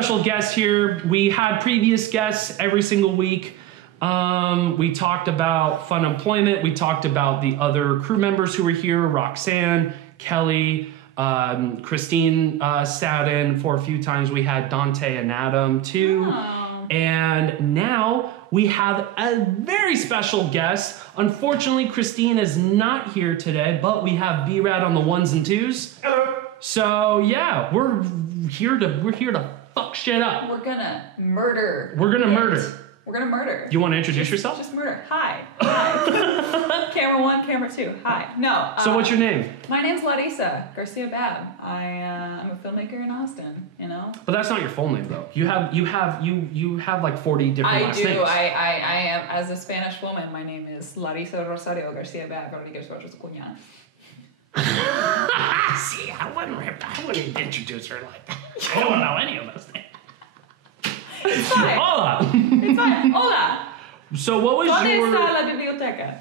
special guest here. We had previous guests every single week. We talked about FUNEMPLOYMENT. We talked about the other crew members who were here, Roxanne, Kelly, Christine sat in for a few times. We had Dante and Adam too. Oh. And now we have a very special guest. Unfortunately, Christine is not here today, but we have B-Rad on the ones and twos. Hello. So yeah, we're here to fuck shit up. We're gonna murder. We're gonna murder. We're gonna murder. You want to introduce yourself? Just murder. Hi. Hi. Camera 1, camera 2. Hi. No. So what's your name? My name's Larissa Garcia-Baab. I'm a filmmaker in Austin. You know. But that's not your full name though. You have like 40 different last names. I am, as a Spanish woman. My name is Larissa Rosario Garcia-Baab Rodriguez Rojas Cunha. See, I wouldn't introduce her like that. I don't know any of those names. It's fine. Hola. It's fine. Hola. So what was ¿Dónde your... está la biblioteca?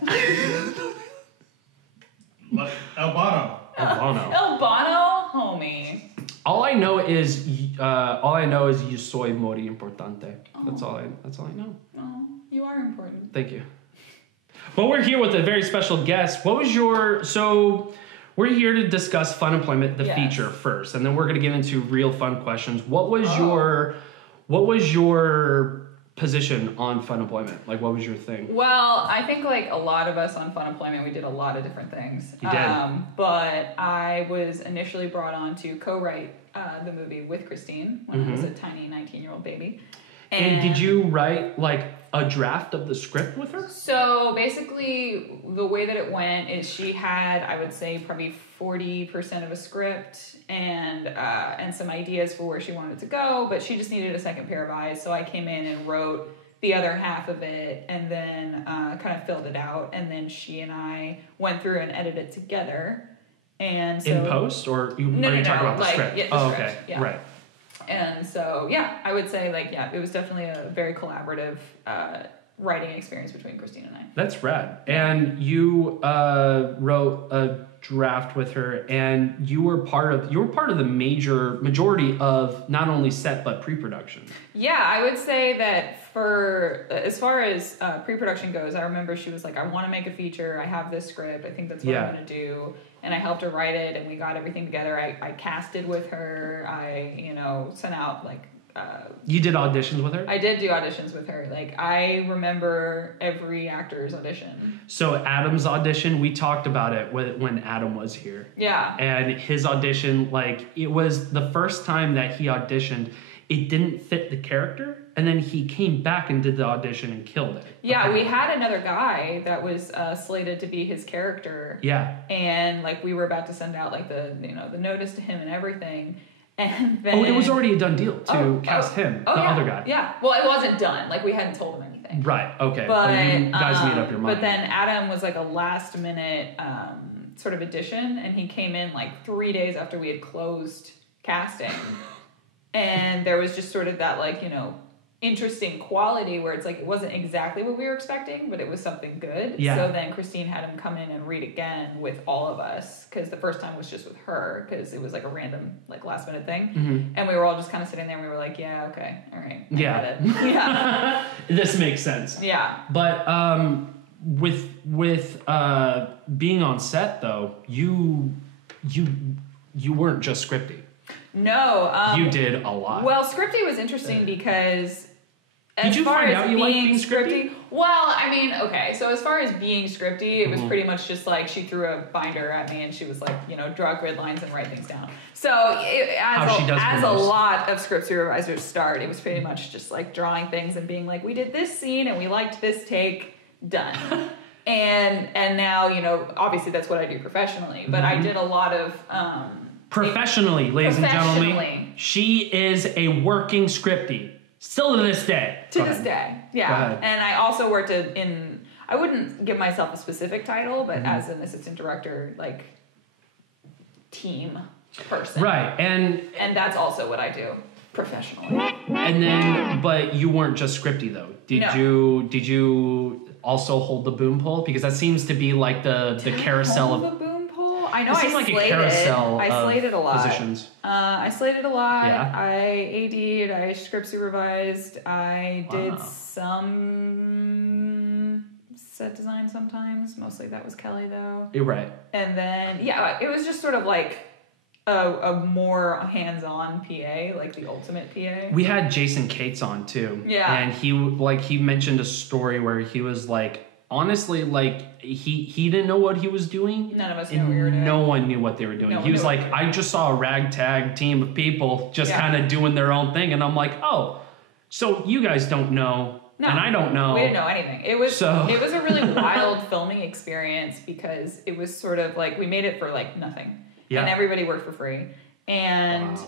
El Bono. El Bono, homie. All I know is yo soy muy importante. That's all I know. Oh, you are important. Thank you. But we're here with a very special guest. What was your... So we're here to discuss FUNEMPLOYMENT, the feature first, and then we're going to get into real fun questions. What was your position on FUNEMPLOYMENT? Like, what was your thing? Well, I think like a lot of us on FUNEMPLOYMENT, we did a lot of different things. You did. But I was initially brought on to co-write the movie with Christine when I was a tiny 19-year-old baby. And did you write like a draft of the script with her? So basically, the way that it went is she had, I would say, probably 40% of a script and some ideas for where she wanted to go, but she just needed a second pair of eyes. So I came in and wrote the other half of it, and then kind of filled it out. And then she and I went through and edited it together. And so, in post, or are you talking about the script? Yeah, the script. Okay, yeah. Right. And so, yeah, I would say, like, yeah, it was definitely a very collaborative writing experience between Christine and I. That's rad. And you wrote a draft with her, and you were part of the majority of not only set but pre-production. Yeah, I would say that for as far as pre-production goes, I remember she was like, I want to make a feature, I have this script, I think that's what I'm going to do. And I helped her write it, and we got everything together. I casted with her. I, sent out like... you did auditions with her? I did do auditions with her. Like, I remember every actor's audition. So Adam's audition, we talked about it when Adam was here. Yeah. And his audition, like, it was the first time that he auditioned, it didn't fit the character. And then he came back and did the audition and killed it. Yeah, we had another guy that was slated to be his character. Yeah. And, like, we were about to send out, like, the notice to him and everything. And then... Oh, it was already a done deal to cast him, the other guy. Yeah. Well, it wasn't done. Like, we hadn't told him anything. Right, okay. But you guys made up your mind. But then Adam was, like, a last-minute sort of addition, and he came in, like, 3 days after we had closed casting. And there was just sort of that, like, interesting quality where it's like it wasn't exactly what we were expecting, but it was something good. Yeah. So then Christine had him come in and read again with all of us, because the first time was just with her, because it was like a random, like, last minute thing. And we were all just kind of sitting there and we were like, yeah, okay, all right, I get it. Yeah. This makes sense. Yeah. But with being on set though, you weren't just scripty. No. You did a lot. Well, scripty was interesting because... Did you find out you liked being scripty? Well, I mean, okay. So as far as being scripty, it was pretty much just like she threw a binder at me and she was like, draw grid lines and write things down. So as a lot of script supervisors start, it was pretty much just like drawing things and being like, we did this scene and we liked this take, done. And now, obviously that's what I do professionally, but I did a lot of... professionally, ladies and gentlemen, she is a working scripty. Still to this day. To this day, yeah. And I also worked in, I wouldn't give myself a specific title, but as an assistant director, like, team person. Right, and that's also what I do professionally. And then, but you weren't just scripty though. Did you also hold the boom pole? Because that seems to be like the carousel of... the boom pole? I know. It seemed like a carousel. I slated a lot. Positions. I slated a lot. Yeah. I AD'd. I script supervised. I did some set design sometimes. Mostly that was Kelly though. You're right. And then it was just sort of like a more hands-on PA, like the ultimate PA. We had Jason Cates on too. Yeah. And he mentioned a story where he was like, honestly, like he didn't know what he was doing. None of us knew what we were doing. No one knew what they were doing. He was like, I just saw a ragtag team of people just kind of doing their own thing, and I'm like, oh, so you guys don't know, and I don't know. We didn't know anything. It was a really wild filming experience because it was sort of like we made it for like nothing. Yeah. And everybody worked for free. And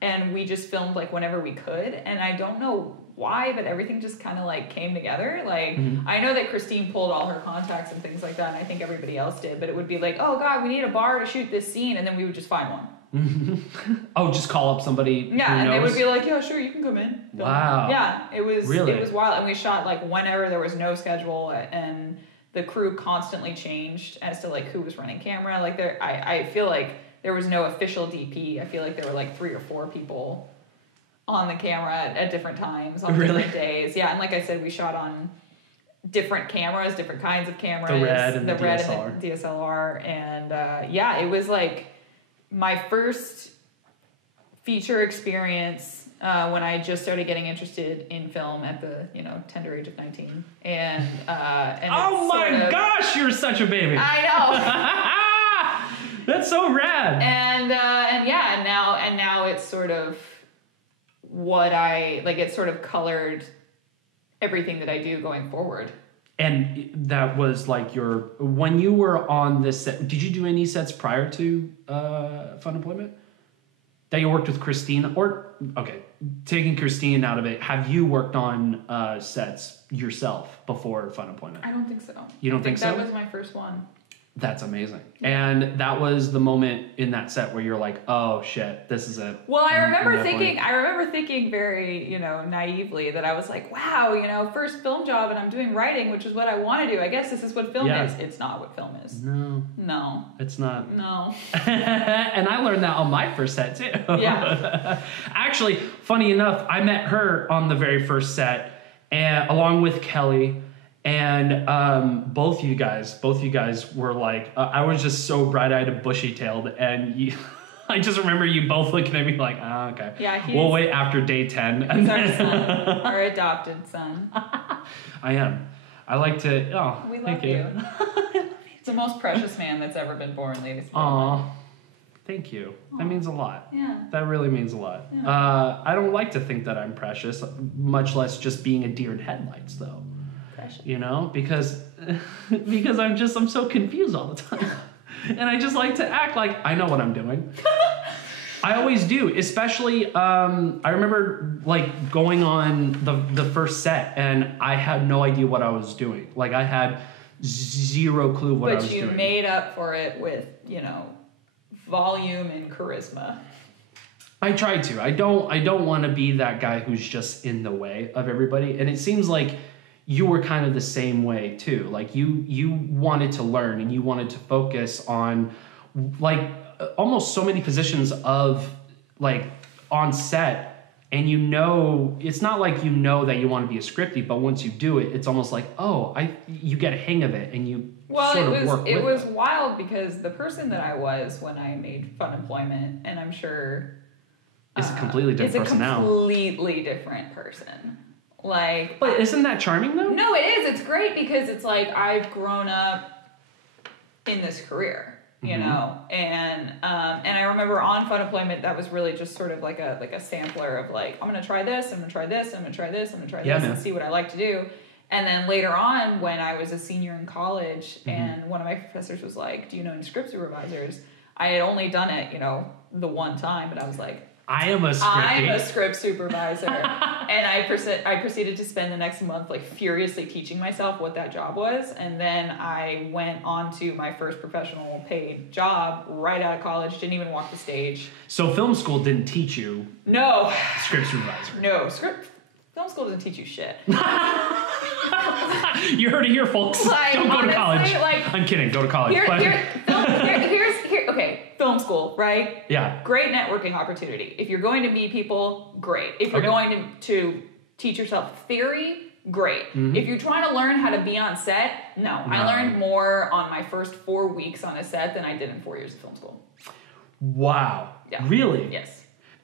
and we just filmed like whenever we could. And I don't know why, but everything just kind of like came together. Like I know that Christine pulled all her contacts and things like that, and I think everybody else did, but it would be like, oh God, we need a bar to shoot this scene, and then we would just find one. Oh, just call up somebody. Yeah, and they would be like, yeah, sure, you can come in. Wow. Yeah, it was wild. And we shot like whenever there was no schedule, and the crew constantly changed as to like who was running camera. Like I feel like there was no official DP. I feel like there were like 3 or 4 people on the camera at different times on different days. Yeah, and like I said, we shot on different cameras, different kinds of cameras. The red and the DSLR. And it was like my first feature experience when I just started getting interested in film at the tender age of 19. And oh my gosh, you're such a baby. I know. That's so rad. And now it's sort of what it sort of colored everything that I do going forward. And that was like when you were on this set, did you do any sets prior to Fun Employment? That you worked with Christine? Taking Christine out of it, have you worked on sets yourself before Fun Employment? I don't think so. You don't think so? That was my first one. That's amazing. Yeah. And that was the moment in that set where you're like, oh shit, this is it. Well, I remember thinking very, naively that I was like, wow, first film job and I'm doing writing, which is what I want to do. I guess this is what film is. It's not what film is. No. It's not. No. And I learned that on my first set too. Yeah. Actually, funny enough, I met her on the very first set along with Kelly. And both you guys were like, I was just so bright-eyed and bushy-tailed, and I just remember you both looking at me like, okay. Yeah, we'll wait after day 10. He's our son, our adopted son. I am. I like to. Oh, we love you. It's the most precious man that's ever been born, ladies. Aw, thank you. That means a lot. Yeah. That really means a lot. Yeah. I don't like to think that I'm precious, much less just being a deer in headlights, though. Because I'm so confused all the time. And I just like to act like I know what I'm doing. I always do, especially I remember like going on the first set and I had no idea what I was doing. Like I had zero clue what I was doing. But you made up for it with, volume and charisma. I tried to. I don't want to be that guy who's just in the way of everybody. And it seems like you were kind of the same way too. Like you wanted to learn and you wanted to focus on like almost so many positions of like on set, and it's not like that you want to be a scripty, but once you do it, it's almost like, you get a hang of it and you it was wild because the person that I was when I made Fun Employment, and I'm sure it's a completely different person now. It's a completely different person. But isn't that charming though? No, it is. It's great because it's like I've grown up in this career, and I remember on Fun Employment that was really just sort of like a sampler of like, I'm gonna try this, I'm gonna try this, I'm gonna try this, I'm gonna try this, and see what I like to do. And then later on, when I was a senior in college, and one of my professors was like, "Do you know any script supervisors?" I had only done it, the one time, but I was like, I'm a script supervisor. And I proceeded to spend the next month like furiously teaching myself what that job was. And then I went on to my first professional paid job right out of college, didn't even walk the stage. So film school didn't teach you script supervisor. No, film school doesn't teach you shit. You heard it here, folks. Don't go to college. I'm kidding. Go to college. Here's okay, film school, right? Yeah. Great networking opportunity. If you're going to meet people, great. If you're going to teach yourself theory, great. If you're trying to learn how to be on set, no. I learned more on my first 4 weeks on a set than I did in 4 years of film school. Wow. Yeah. Really? Yes.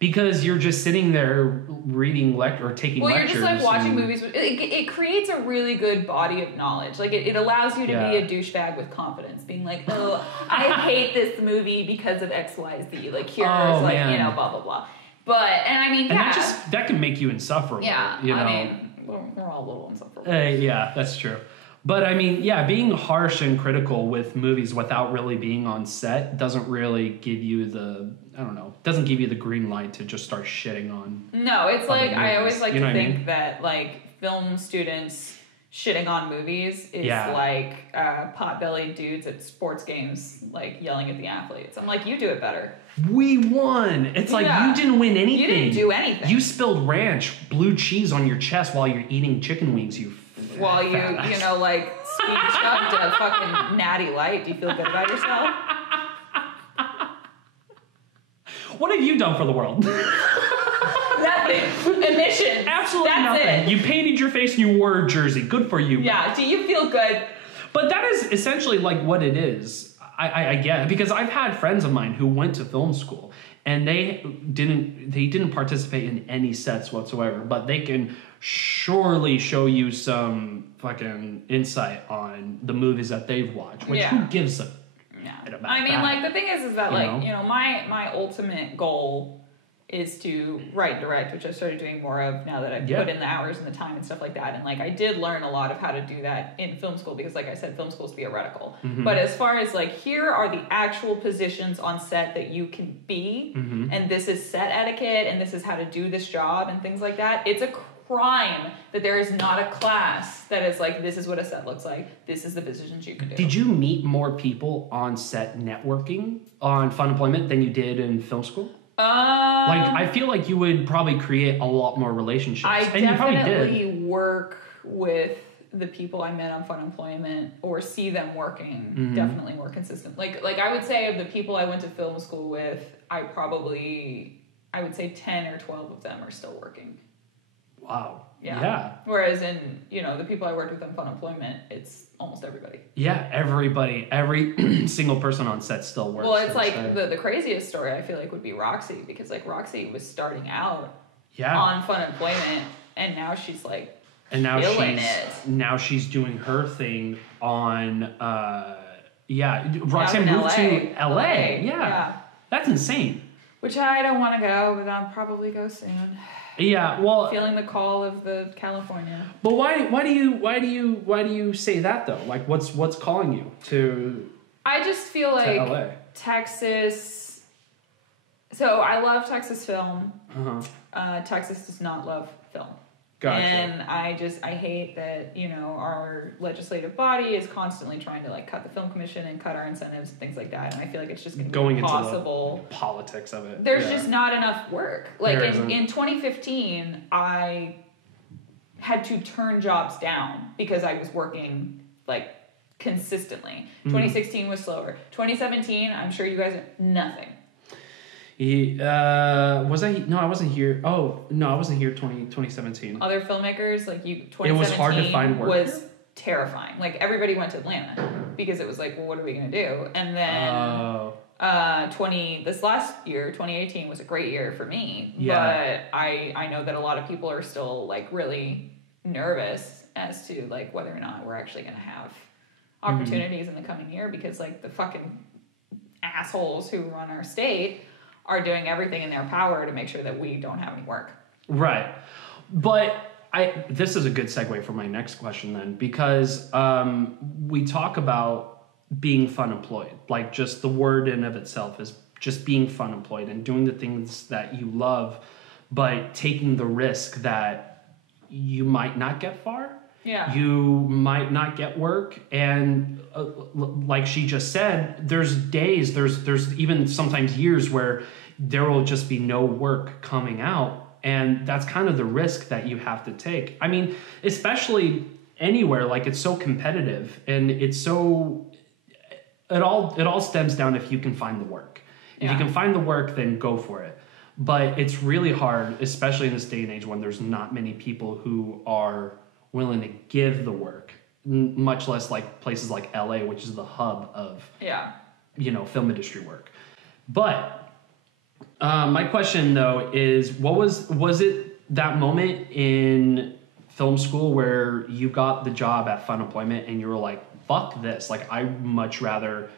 Because you're just sitting there reading or taking lectures. Well, you're just like watching movies. It creates a really good body of knowledge. Like it allows you to be a douchebag with confidence, being like, oh, I hate this movie because of X, Y, Z. Like here's blah blah blah. But I mean, and that can make you insufferable. Yeah. You know? I mean, we're all a little insufferable. Yeah, that's true. But I mean, being harsh and critical with movies without really being on set doesn't really give you doesn't give you the green light to just start shitting on. No, it's like, movies. I always like to think that like film students shitting on movies is like pot-bellied dudes at sports games like yelling at the athletes. I'm like, you do it better. We won. It's like you didn't win anything. You didn't do anything. You spilled ranch, blue cheese on your chest while you're eating chicken wings, while you like speed chugged a fucking natty light. Do you feel good about yourself? What have you done for the world? Nothing. Emissions. Absolutely That's nothing. It. You painted your face and you wore a jersey. Good for you. Yeah. Do you feel good? But that is essentially like what it is. I get it. Because I've had friends of mine who went to film school and they didn't participate in any sets whatsoever, but they can surely show you some fucking insight on the movies that they've watched, which who gives a shit about I mean, that? like, the thing is that, my ultimate goal is to write direct, which I've started doing more of now that I've put in the hours and the time and stuff like that. And, like, I did learn a lot of how to do that in film school because, like I said, film school is theoretical. But as far as, like, here are the actual positions on set that you can be, and this is set etiquette, and this is how to do this job and things like that, it's a crime that there is not a class that is like, this is what a set looks like, this is the positions you can do. Did you meet more people on set networking on Fun Employment than you did in film school? I feel like you would probably create a lot more relationships. I and definitely work with the people I met on Fun Employment or see them working definitely more consistent. Like I would say of the people I went to film school with, I would say 10 or 12 of them are still working. Wow. Yeah. Whereas in, the people I worked with on Fun Employment, it's almost everybody. Yeah, everybody. Every single person on set still works. Well, it's like the craziest story I feel like would be Roxy, because like Roxy was starting out on Fun Employment and now she's like now she's doing her thing on Roxanne moved to LA. Yeah. That's insane. Which I don't want to go, but I'll probably go soon. Yeah, well, feeling the call of the California. But why do you say that though? Like, what's calling you to? I just feel like LA? Texas. So I love Texas film. Texas does not love film. Gotcha. And I hate that, our legislative body is constantly trying to like cut the film commission and cut our incentives and things like that. And I feel like it's just going to be impossible. Into the politics of it. There's just not enough work. Like in 2015, I had to turn jobs down because I was working like consistently. 2016 was slower. 2017, I'm sure you guys nothing. Was I? No, I wasn't here. Oh, no, I wasn't here 2017. Other filmmakers, like you, 2017 it was hard to find work. Was terrifying. Like everybody went to Atlanta because it was like, well, what are we going to do? And then this last year, 2018 was a great year for me. Yeah. But I know that a lot of people are still like really nervous as to like whether or not we're actually going to have opportunities in the coming year, because like the fucking assholes who run our state are doing everything in their power to make sure that we don't have any work. Right. But this is a good segue for my next question then, because we talk about being fun employed. Like just the word in of itself is just being fun employed and doing the things that you love, but taking the risk that you might not get far. Yeah. You might not get work, and like she just said, there's days, there's even sometimes years where there will just be no work coming out, and that's kind of the risk that you have to take. I mean, especially anywhere, like it's so competitive, and it's so it all stems down if you can find the work. If you can find the work, then go for it. But it's really hard, especially in this day and age when there's not many people who are willing to give the work, much less like places like LA, which is the hub of film industry work. But my question though is, was it that moment in film school where you got the job at FUNEMPLOYMENT and you were like, fuck this, like I'd much rather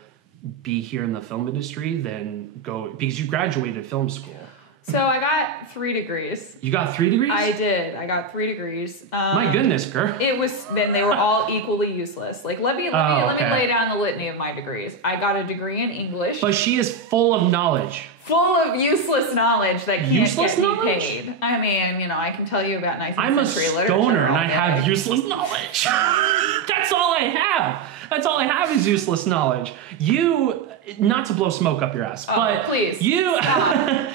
be here in the film industry than go, because you graduated film school? So I got 3 degrees. You got 3 degrees? I did. I got 3 degrees. My goodness, girl. Then they were all equally useless. Like, let me lay down the litany of my degrees. I got a degree in English. But she is full of knowledge. Full of useless knowledge that can't get me paid. I mean, I can tell you about 19th century literature. I'm a stoner and I have useless knowledge. That's all I have. That's all I have is useless knowledge. You, not to blow smoke up your ass, but please, you stop.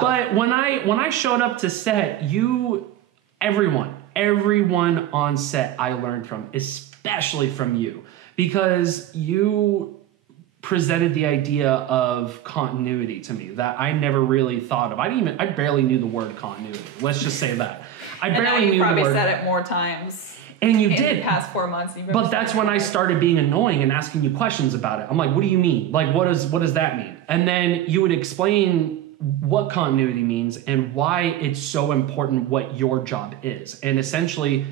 But when I showed up to set, everyone on set I learned from, especially from you, because you presented the idea of continuity to me that I never really thought of. I barely knew the word continuity. Let's just say that. I barely knew the word. You probably said it more times. And you in did. The past 4 months. But that's when I started being annoying and asking you questions about it. I'm like, what do you mean? Like, what does that mean? And then you would explain what continuity means and why it's so important what your job is. And essentially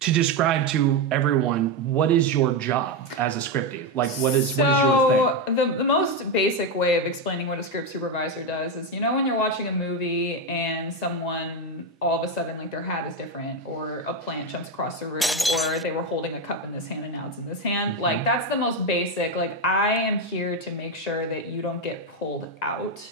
to describe to everyone, what is your job as a scriptie? Like, what is your thing? The most basic way of explaining what a script supervisor does is, when you're watching a movie and someone all of a sudden, like, their hat is different, or a plant jumps across the room, or they were holding a cup in this hand and now it's in this hand. Mm-hmm. Like, that's the most basic. Like, I am here to make sure that you don't get pulled out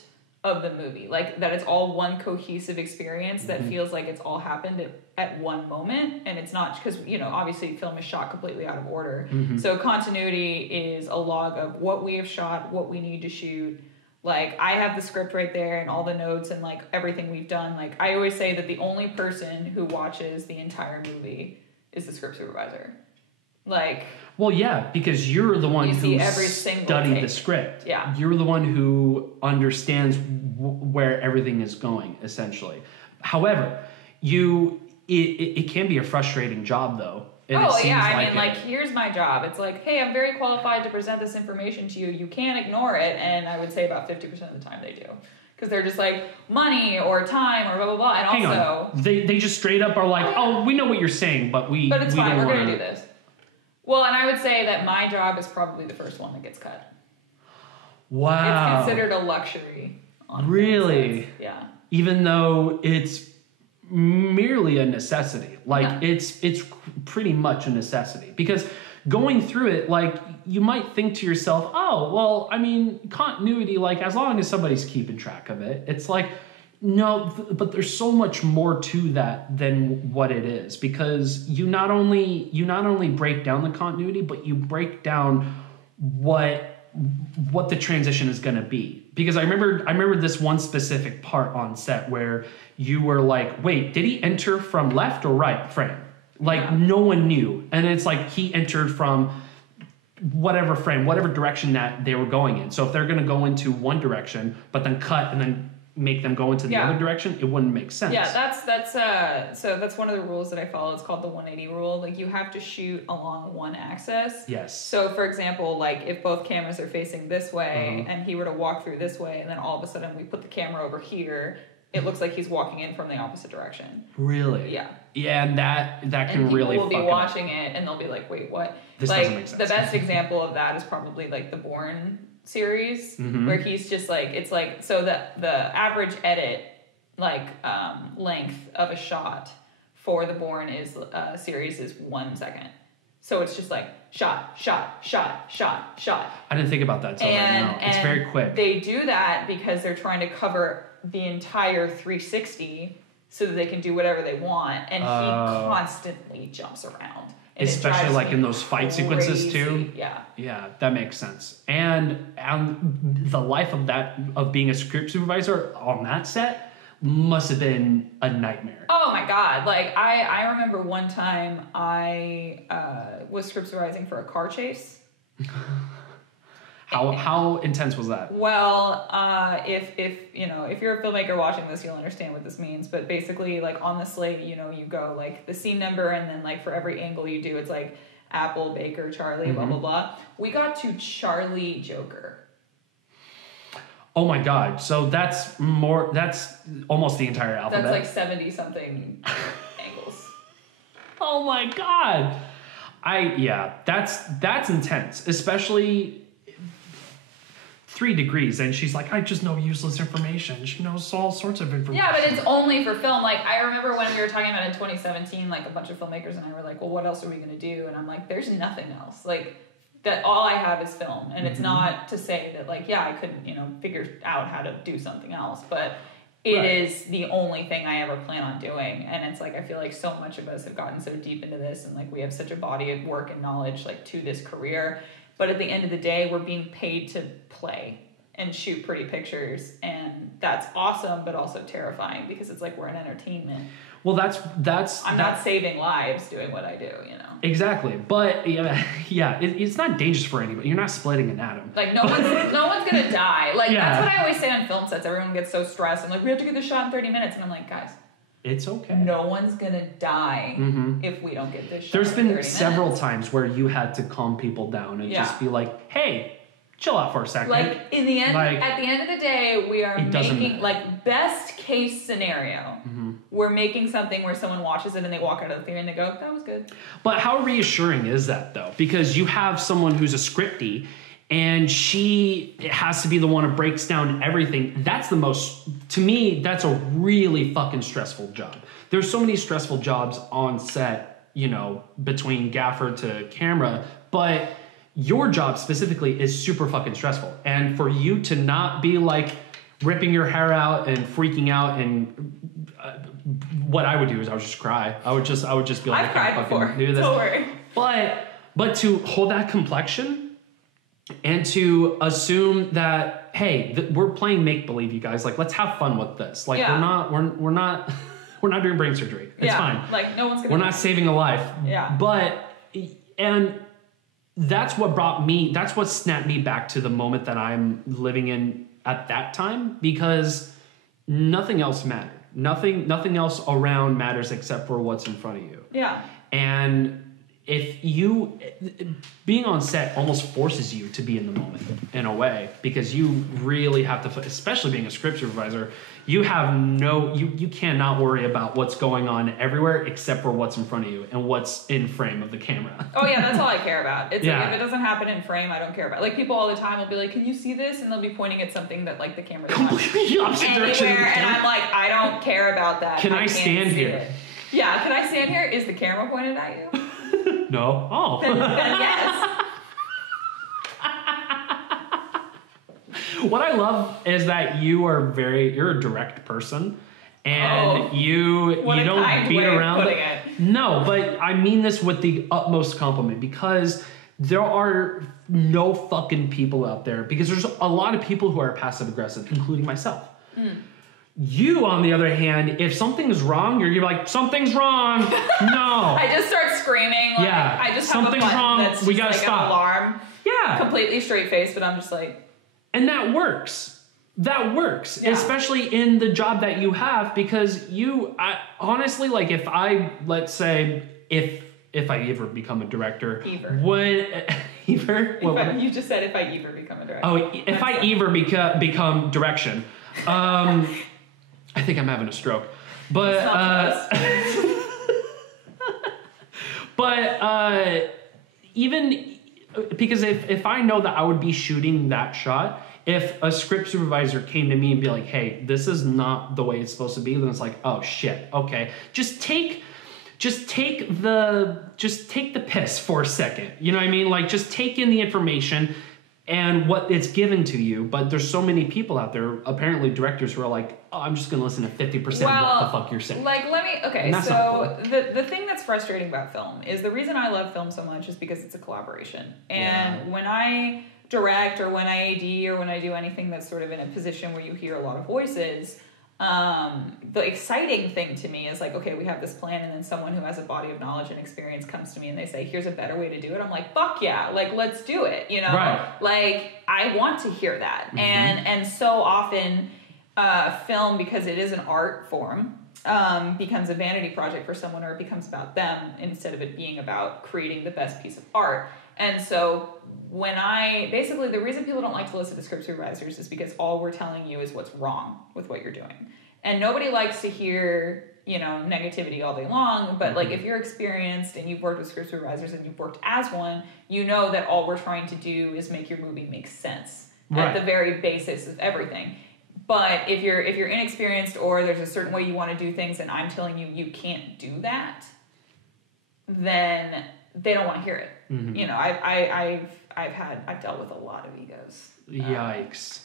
of the movie, like that it's all one cohesive experience that feels like it's all happened at one moment, and it's not because obviously film is shot completely out of order. So continuity is a log of what we have shot, what we need to shoot. Like, I have the script right there and all the notes and like everything we've done. Like, I always say that the only person who watches the entire movie is the script supervisor. Like, well, yeah, because you're the one who studied the script. Yeah. You're the one who understands where everything is going, essentially. However, it can be a frustrating job, though. I mean, here's my job. It's like, hey, I'm very qualified to present this information to you. You can't ignore it. And I would say about 50% of the time they do. Because they're just like, money or time or blah, blah, blah. And Hang also... on. They just straight up are like, oh, we know what you're saying, but it's fine. We're going to do this. Well, and I would say that my job is probably the first one that gets cut. Wow. It's considered a luxury. Really? Yeah. Even though it's merely a necessity. Like, it's pretty much a necessity. Because going through it, like, you might think to yourself, oh, well, I mean, continuity, like, as long as somebody's keeping track of it, it's like, no, but there's so much more to that than what it is, because you not only break down the continuity, but you break down what the transition is going to be. Because I remember this one specific part on set where you were like, wait, did he enter from left or right frame? Like, no one knew. And it's like he entered from whatever frame, whatever direction that they were going in. So if they're going to go into one direction, but then cut and then make them go into the other direction, it wouldn't make sense. Yeah, that's one of the rules that I follow. It's called the 180 rule. Like, you have to shoot along one axis. Yes. So for example, like, if both cameras are facing this way and he were to walk through this way, and then all of a sudden we put the camera over here, it looks like he's walking in from the opposite direction. Really? Yeah. Yeah, and that can really fuck people will be watching it and they'll be like, wait, what? This doesn't make sense. The best example of that is probably like the Bourne series, where he's just like, it's like, so the average edit length of a shot for the Bourne series is 1 second. So it's just like shot. I didn't think about that until right now. It's very quick. They do that because they're trying to cover the entire 360 so that they can do whatever they want, and he constantly jumps around. Especially like in those fight sequences too. Yeah. Yeah, that makes sense. And the life of being a script supervisor on that set must have been a nightmare. Oh my God. Like, I remember one time I was script supervising for a car chase. How intense was that? Well, if you're a filmmaker watching this, you'll understand what this means. But basically, like on the slate, you go like the scene number, and then like for every angle you do, it's like Apple, Baker, Charlie, blah blah blah. We got to Charlie Joker. Oh my God! So that's almost the entire alphabet. That's like 70 something angles. Oh my God! That's intense, especially 3 degrees, and she's like, I just know useless information. She knows all sorts of information. Yeah, but it's only for film. Like, I remember when we were talking about it in 2017, like a bunch of filmmakers and I were like, well, what else are we going to do? And I'm like, there's nothing else. Like, that all I have is film. And it's not to say that, like, yeah, I couldn't, figure out how to do something else. But it is the only thing I ever plan on doing. And it's like, I feel like so much of us have gotten so deep into this, and like we have such a body of work and knowledge like to this career. But at the end of the day, we're being paid to play and shoot pretty pictures, and that's awesome, but also terrifying because it's like we're in entertainment. Well, that's I'm not saving lives doing what I do, Exactly, but it's not dangerous for anybody. You're not splitting an atom. Like no one's gonna die. Like that's what I always say on film sets. Everyone gets so stressed. I'm like, we have to get this shot in 30 minutes, and I'm like, guys, it's okay. No one's gonna die if we don't get this shot. There's been several times where you had to calm people down and just be like, hey, chill out for a second. Like in the end, at the end of the day, we are making like best case scenario. We're making something where someone watches it and they walk out of the theater and they go, that was good. But how reassuring is that though? Because you have someone who's a scriptie, and she has to be the one who breaks down everything. To me, that's a really fucking stressful job. There's so many stressful jobs on set, between gaffer to camera, but your job specifically is super fucking stressful. And for you to not be like ripping your hair out and freaking out, and what I would do is I would just cry. I would just be like, I've cried before. Do this. Don't worry. But to hold that complexion and to assume that, hey, we're playing make believe, you guys. Like, let's have fun with this. Like, we're not doing brain surgery. It's fine. Like, no one's gonna. We're not saving a life. Yeah. And that's what snapped me back to the moment that I'm living in at that time, because nothing else mattered. Nothing else around matters except for what's in front of you. Yeah. And being on set almost forces you to be in the moment in a way, because you really have to, especially being a script supervisor, you cannot worry about what's going on everywhere except for what's in front of you and what's in frame of the camera. Oh yeah, that's all I care about. It's like, if it doesn't happen in frame, I don't care about it. Like, people all the time will be like, can you see this? And they'll be pointing at something that like the camera's completely opposite direction. And I'm like, I don't care about that. Can I stand here? It. Yeah, can I stand here? Is the camera pointed at you? No. Oh. Then yes. What I love is that you're a direct person, and you don't beat around. No, but I mean this with the utmost compliment, because there are no fucking people out there, because there's a lot of people who are passive aggressive, including myself. You, on the other hand, if something's wrong, you're like, something's wrong. No. I just start screaming. Like, I just have something's a button wrong. that's just we gotta like stop. An alarm. Yeah. Completely straight face, but I'm just like. And that works. Especially in the job that you have, because honestly, like, if I ever become a director, you just said if I ever become a director. Oh, if I ever become direction, I think I'm having a stroke. But even because if I know that I would be shooting that shot, if a script supervisor came to me and be like, hey, this is not the way it's supposed to be, then it's like, oh shit, okay. Just take the piss for a second. You know what I mean? Like, just take in the information and what it's given to you. But there's so many people out there, apparently directors, who are like, oh, I'm just going to listen to 50% of what the fuck you're saying. Like, so cool. the thing that's frustrating about film is, the reason I love film so much is because it's a collaboration. And when I direct, or when I AD, or when I do anything that's sort of in a position where you hear a lot of voices, The exciting thing to me is like, okay, we have this plan, and then someone who has a body of knowledge and experience comes to me and they say, here's a better way to do it. I'm like, fuck yeah, like, let's do it, you know? Right. Like, I want to hear that. And so often, film, because it is an art form, becomes a vanity project for someone, or it becomes about them instead of it being about creating the best piece of art. And so basically the reason people don't like to listen to script supervisors is because all we're telling you is what's wrong with what you're doing. And nobody likes to hear, you know, negativity all day long, but like if you're experienced and you've worked with script supervisors and you've worked as one, you know that all we're trying to do is make your movie make sense at the very basis of everything. But if you're inexperienced, or there's a certain way you want to do things and I'm telling you you can't do that, then they don't want to hear it. You know, I've dealt with a lot of egos. Yikes.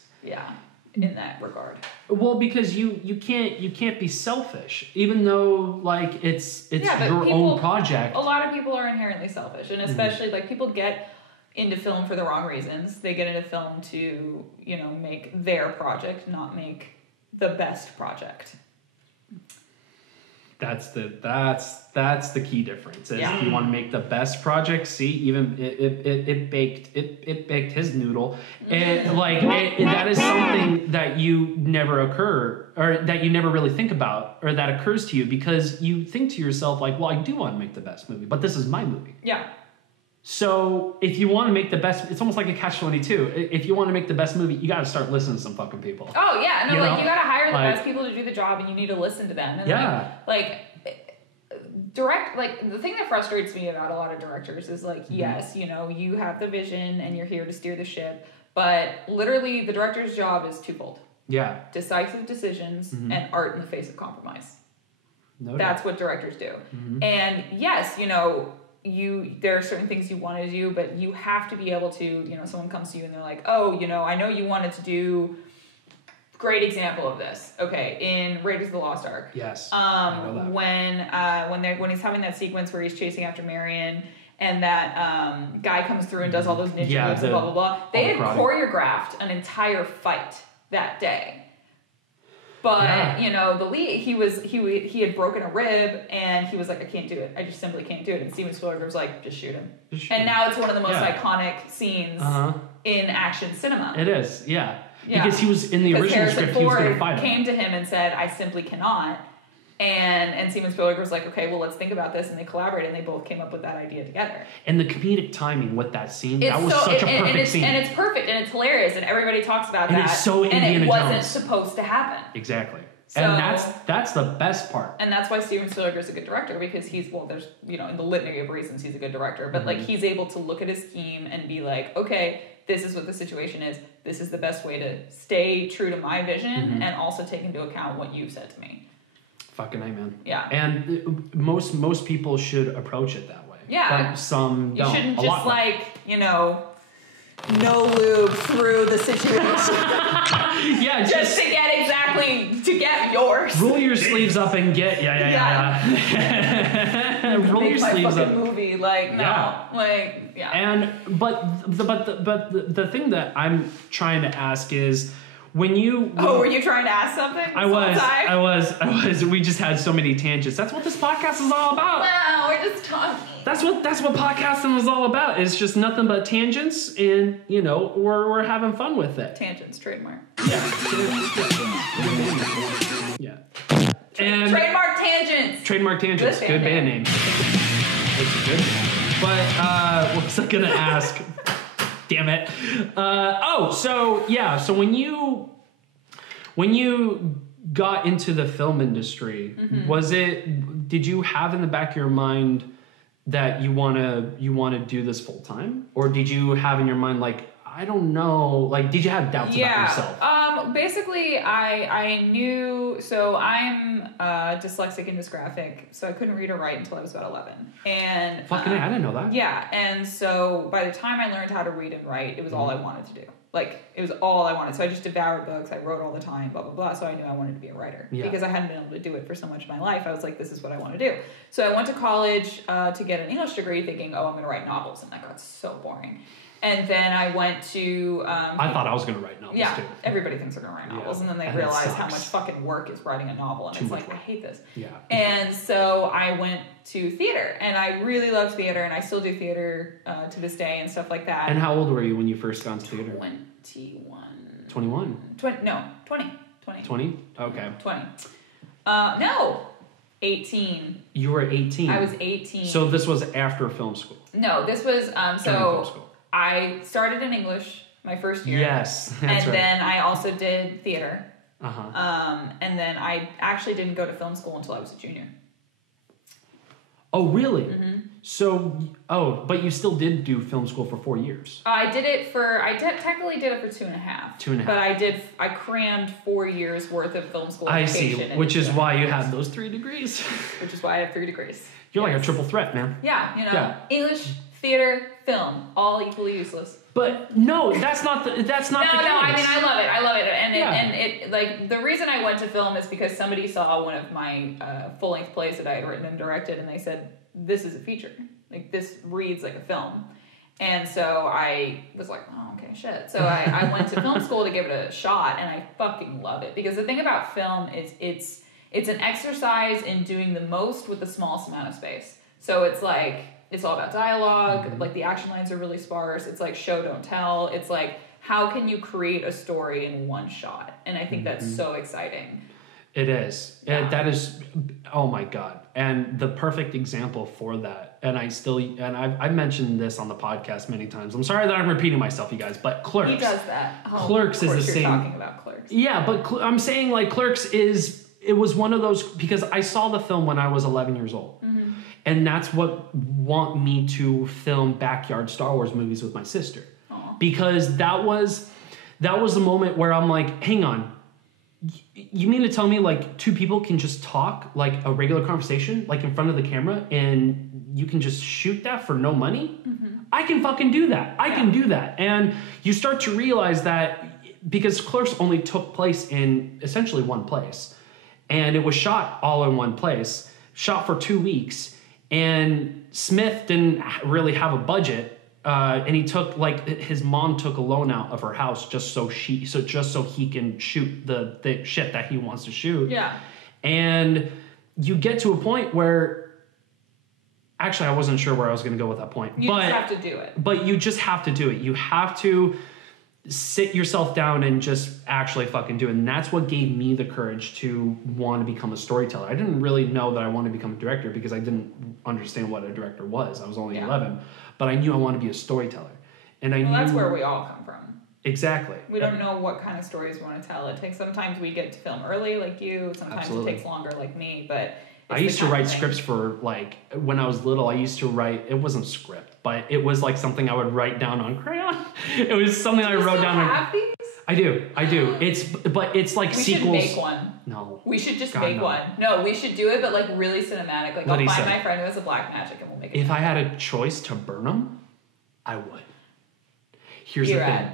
In that regard. Well, because you can't be selfish, even though like it's your own project. A lot of people are inherently selfish, and especially like people get into film for the wrong reasons. They get into film to, you know, make their project, not make the best project. That's the key difference. Is if you want to make the best project, see, even it baked his noodle, and like that is something that you never really think about, or that occurs to you because you think to yourself like, well, I do want to make the best movie, but this is my movie. Yeah. So if you want to make the best, it's almost like a catch-22. If you want to make the best movie, you got to start listening to some fucking people. Oh yeah, no, you got to hire the best people to do the job, and you need to listen to them. And the thing that frustrates me about a lot of directors is like, yes, you know, you have the vision and you're here to steer the ship, but literally the director's job is twofold. Yeah. Decisive decisions and art in the face of compromise. That's what directors do. And yes, you know, there are certain things you want to do, but you have to be able to, you know, someone comes to you and they're like, oh, you know, I know you wanted to do, great example of this. Okay, in Raiders of the Lost Ark. Yes. I know that. When he's having that sequence where he's chasing after Marion, and that guy comes through and does all those ninja moves and blah blah blah. They had choreographed an entire fight that day. But you know, the lead, he had broken a rib, and he was like, I can't do it. I just simply can't do it. And Steven Spielberg was like, just shoot him. And now it's one of the most iconic scenes in action cinema. It is, because he was in the original script. He was going to fight him. Came to him and said, I simply cannot. And Steven Spielberg was like, okay, well, let's think about this. And they collaborated, and they both came up with that idea together. And the comedic timing with that scene, that was such a perfect scene. And it's perfect, and it's hilarious, and everybody talks about that. It's so Indiana Jones. And it wasn't supposed to happen. Exactly. So, and that's the best part. And that's why Steven Spielberg is a good director, because there's, you know, in the litany of reasons he's a good director, but like he's able to look at his scheme and be like, okay, this is what the situation is. This is the best way to stay true to my vision and also take into account what you've said to me. Fucking amen. Yeah. And most people should approach it that way. Yeah. But some don't. You shouldn't just like, you know, no lube through the situation. just to get yours. Roll your sleeves up and get roll your sleeves up. Movie like And but the thing that I'm trying to ask is, were you trying to ask something? I was. We just had so many tangents. That's what this podcast is all about. No, we're just talking. That's what podcasting is all about. It's just nothing but tangents, and you know, we're having fun with it. Tangents, trademark. Yeah. And trademark tangents. Trademark tangents. Good band name. It's a good band. But what was I gonna ask? Damn it. So when you got into the film industry, did you have in the back of your mind that you want to do this full time? Or did you have in your mind, like, I don't know, like, did you have doubts about yourself? Basically, I knew, so I'm dyslexic and dysgraphic, so I couldn't read or write until I was about 11. And fucking I didn't know that. Yeah, and so by the time I learned how to read and write, it was all I wanted to do. Like, it was all I wanted. So I just devoured books. I wrote all the time, blah, blah, blah. So I knew I wanted to be a writer. Yeah. Because I hadn't been able to do it for so much of my life. I was like, this is what I want to do. So I went to college to get an English degree thinking, I'm going to write novels. And that got so boring. And then I went to... I thought I was going to write novels, too. Everybody thinks they're going to write novels, and then they realize how much fucking work is writing a novel, and it's like, I hate this. Yeah. And so I went to theater, and I really loved theater, and I still do theater to this day and stuff like that. And how old were you when you first got into theater? 21. 21? 20. 20? Okay. 20. No. 18. You were 18. I was 18. So this was after film school. No, this was film school. I started in English my first year. Yes, that's right. And then I also did theater. Uh-huh. And then I actually didn't go to film school until I was a junior. Oh, really? Mm-hmm. So, but you still did do film school for 4 years. I technically did it for 2.5. 2.5. But I crammed 4 years worth of film school I education. see, which is why you have those 3 degrees. Which is why I have 3 degrees. You're like a triple threat, man. Yeah, English, theater, film, all equally useless. But no, that's not the case. No, I mean, I love it. And it like, the reason I went to film is because somebody saw one of my full-length plays that I had written and directed, and they said, this is a feature. Like, this reads like a film. And so I was like, oh, okay, shit. So I went to film school to give it a shot, and I fucking love it. Because the thing about film is it's an exercise in doing the most with the smallest amount of space. So it's like, it's all about dialogue. Mm-hmm. Like, the action lines are really sparse. It's like show, don't tell. It's like, how can you create a story in one shot? And I think that's so exciting. It is. Yeah. That is, oh my God. And the perfect example for that, and I've mentioned this on the podcast many times. I'm sorry that I'm repeating myself, you guys, but Clerks. He does that. Oh, Clerks is the same. Talking about Clerks. Yeah, but I'm saying, like, Clerks it was one of those, because I saw the film when I was 11 years old. Mm-hmm. And that's what want me to film backyard Star Wars movies with my sister. Aww. Because that was the moment where I'm like, hang on, you mean to tell me, like, 2 people can just talk like a regular conversation, like in front of the camera, and you can just shoot that for no money? Mm-hmm. I can fucking do that. I can do that. And you start to realize that, because Clerks only took place in essentially one place, and it was shot all in one place, shot for 2 weeks, and Smith didn't really have a budget. And he took, like, his mom took a loan out of her house just so he can shoot the shit that he wants to shoot. Yeah. And you get to a point where, actually, I wasn't sure where I was going to go with that point. You just have to do it. But you just have to do it. You have to sit yourself down and just actually fucking do it. And that's what gave me the courage to want to become a storyteller. I didn't really know that I wanted to become a director because I didn't understand what a director was. I was only 11. But I knew I wanted to be a storyteller. And I knew... that's where we all come from. Exactly. We don't know what kind of stories we want to tell. Sometimes we get to film early, like you. Sometimes it takes longer, like me. But I used to write scripts for, like, when I was little, I used to write... It wasn't script, but it was, like, something I would write down on crayon. It was something I wrote down on... Have these? I do. But it's like sequels. We should make one. No. We should just make one. No, we should do it, but, like, really cinematic. Like, I'll find my friend who has a black magic and we'll make it. If I had a choice to burn them, I would. Here's the thing.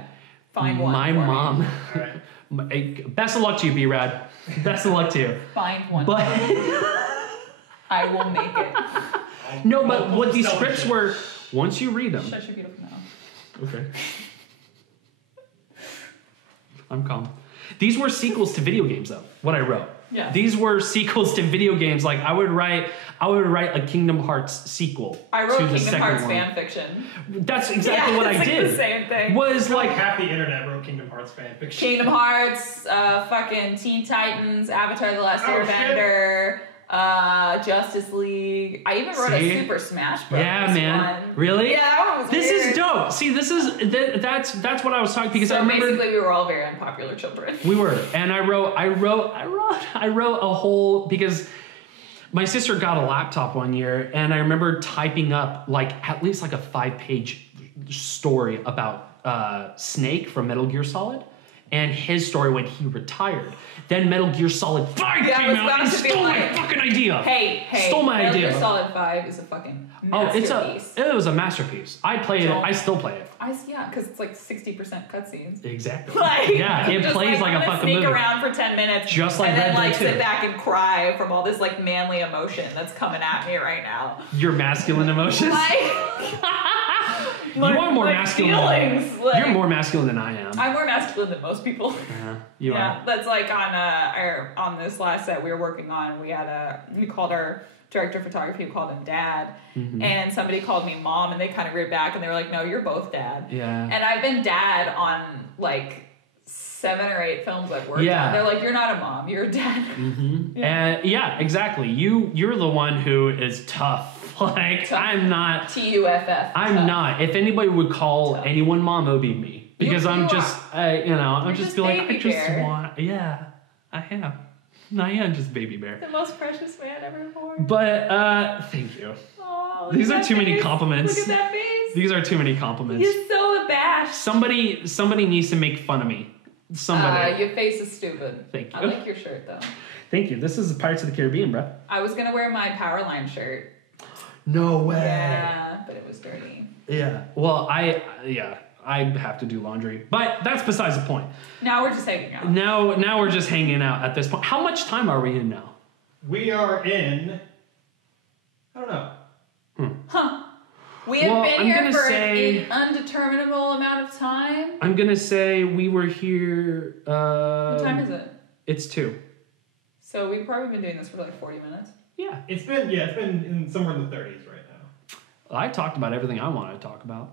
Find one. My mom. Best of luck to you, B-Rad. Best of luck to you. Find one. But I will make it. No, but what these scripts were, once you read them. Shut your beautiful mouth. Okay. I'm calm. These were sequels to video games, though. What I wrote. Yeah. These were sequels to video games. Like, I would write a Kingdom Hearts sequel. I wrote to the Kingdom Hearts one. fan fiction. That's exactly what I did. The same thing. Was like half the internet wrote Kingdom Hearts fan fiction. Kingdom Hearts, fucking Teen Titans, Avatar: The Last Airbender, Justice League. I even wrote a Super Smash Bros. Yeah, man. One. Really? Yeah, that was This weird. is dope. See, that's what I was talking, because I remember basically we were all very unpopular children. We were, and I wrote a whole, because my sister got a laptop one year, and I remember typing up like at least like a 5-page story about Snake from Metal Gear Solid. And his story when he retired. Then Metal Gear Solid 5 came out and stole my fucking idea. Hey, stole my idea. Metal Gear Solid 5 is a fucking masterpiece. It was a masterpiece. I played it. I still play it. Yeah, because it's like 60% cutscenes. Exactly. Yeah, it plays like a fucking movie. Sneak around for 10 minutes, just like and then Red Dead 2. sit back and cry from all this like manly emotion that's coming at me right now. Your masculine emotions. You are more masculine. You're more masculine than I am. I'm more masculine than most people. You are. That's like on this last set we were working on. We called our director of photography, we called him Dad, and somebody called me Mom, and they kind of reared back, and they were like, "No, you're both Dad." Yeah. And I've been Dad on like 7 or 8 films I've worked on. They're like, "You're not a mom, you're a dad." And exactly. You're the one who is tough. Like tough. I'm not. TUFF. I'm tough. Not. If anybody would call anyone mom, it would be me because I'm just I'm just like I just want. Yeah, I am. I am just baby bear. The most precious man ever born. But thank you. Oh, these are too many compliments. Look at that face. These are too many compliments. You're so abashed. Somebody needs to make fun of me. Somebody. Your face is stupid. Thank you. I like your shirt though. Thank you. This is Pirates of the Caribbean, bro. I was gonna wear my Powerline shirt. No way. Yeah, but it was dirty. Yeah. Well, I have to do laundry, but that's besides the point. Now we're just hanging out. Now we're just hanging out at this point. How much time are we in now? We are in. I don't know. Huh. We have been here for an undeterminable amount of time. I'm gonna say we were here. What time is it? It's 2. So we've probably been doing this for like 40 minutes. Yeah. It's been in somewhere in the 30s right now. I talked about everything I wanted to talk about.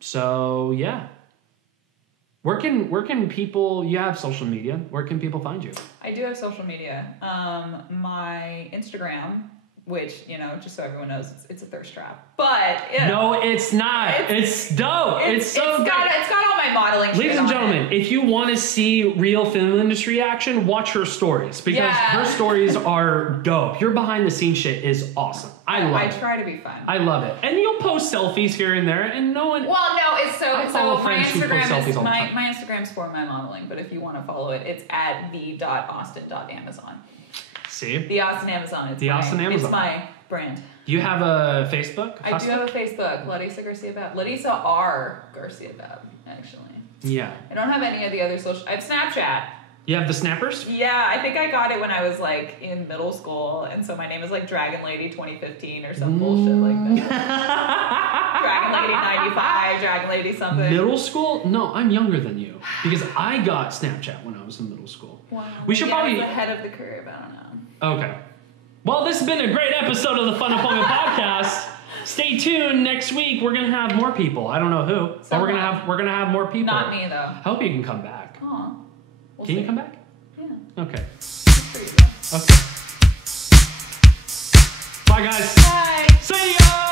So yeah. Where can people? You have social media. Where can people find you? I do have social media. My Instagram, which just so everyone knows, it's a thirst trap. But no, it's not. It's dope. It's got all my modeling. Ladies and gentlemen, if you want to see real film industry action, watch her stories because her stories are dope. Your behind the scenes shit is awesome. I love it. I try to be fun. I love it. And you'll post selfies here and there, and no one. Well, no, it's so my Instagram is my Instagram's for my modeling, but if you want to follow it, it's at the.austin.amazon. See? The Austin Amazon. It's my brand. Do you have a Facebook? I do have a Facebook. Larissa Garcia-Baab. Larissa R. Garcia-Baab, actually. Yeah. I don't have any of the other social. I have Snapchat. You have the snappers? Yeah, I think I got it when I was like in middle school, and so my name is like Dragon Lady 2015 or some bullshit like that. Dragon Lady 95, Dragon Lady something. Middle school? No, I'm younger than you because I got Snapchat when I was in middle school. Wow. We should probably ahead of the curve. I don't know. Okay. Well, this has been a great episode of the Fun Employment Podcast. Stay tuned. Next week we're gonna have more people. I don't know who, but we're gonna have more people. Not me though. I hope you can come back. Aw. Can you come back? Yeah. Okay. Okay. Bye, guys. Bye. See ya.